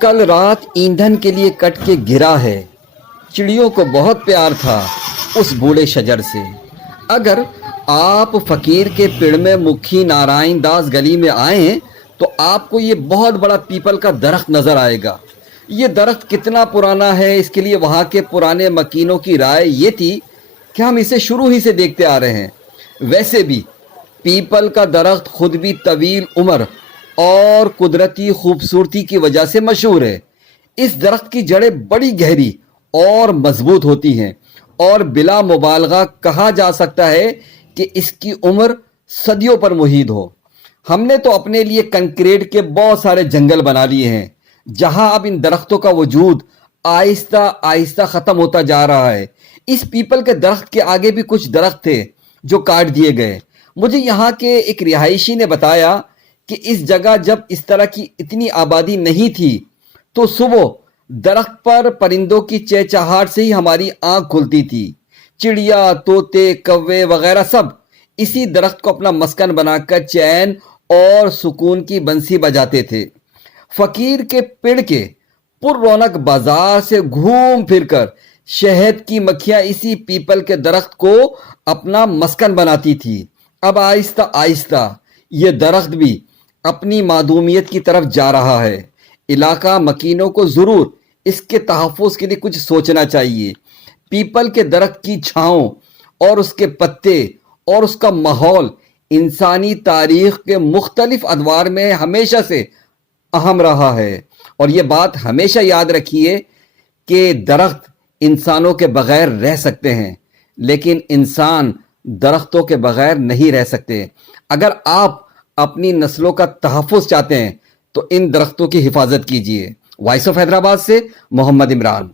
کل رات ایندھن کے لیے کٹ کے گرا ہے، چڑیوں کو بہت پیار تھا اس بوڑھے شجر سے۔ اگر آپ فقیر کے پیڑ میں مکھی نارائن داس گلی میں آئیں تو آپ کو یہ بہت بڑا پیپل کا درخت نظر آئے گا۔ یہ درخت کتنا پرانا ہے، اس کے لیے وہاں کے پرانے مکینوں کی رائے یہ تھی کہ ہم اسے شروع ہی سے دیکھتے آ رہے ہیں۔ ویسے بھی پیپل کا درخت خود بھی طویل عمر اور قدرتی خوبصورتی کی وجہ سے مشہور ہے۔ اس درخت کی جڑیں بڑی گہری اور مضبوط ہوتی ہیں اور بلا مبالغہ کہا جا سکتا ہے کہ اس کی عمر صدیوں پر محیط ہو۔ ہم نے تو اپنے لیے کنکریٹ کے بہت سارے جنگل بنا لیے ہیں جہاں اب ان درختوں کا وجود آہستہ آہستہ ختم ہوتا جا رہا ہے۔ اس پیپل کے درخت کے آگے بھی کچھ درخت تھے جو کاٹ دیے گئے۔ مجھے یہاں کے ایک رہائشی نے بتایا کہ اس جگہ جب اس طرح کی اتنی آبادی نہیں تھی تو صبح درخت پر پرندوں کی چہچہاہٹ سے ہی ہماری آنکھ کھلتی تھی۔ چڑیا، طوطے، کوے وغیرہ سب اسی درخت کو اپنا مسکن بنا کر چین اور سکون کی بنسی بجاتے تھے۔ فقیر کے پیڑ کے پر رونق بازار سے گھوم پھر کر شہد کی مکھیاں اسی پیپل کے درخت کو اپنا مسکن بناتی تھی۔ اب آہستہ آہستہ یہ درخت بھی اپنی معدومیت کی طرف جا رہا ہے۔ علاقہ مکینوں کو ضرور اس کے تحفظ کے لیے کچھ سوچنا چاہیے۔ پیپل کے درخت کی چھاؤں اور اس کے پتے اور اس کا ماحول انسانی تاریخ کے مختلف ادوار میں ہمیشہ سے اہم رہا ہے، اور یہ بات ہمیشہ یاد رکھیے کہ درخت انسانوں کے بغیر رہ سکتے ہیں لیکن انسان درختوں کے بغیر نہیں رہ سکتے۔ اگر آپ اپنی نسلوں کا تحفظ چاہتے ہیں تو ان درختوں کی حفاظت کیجیے۔ وائس آف حیدرآباد سے محمد عمران۔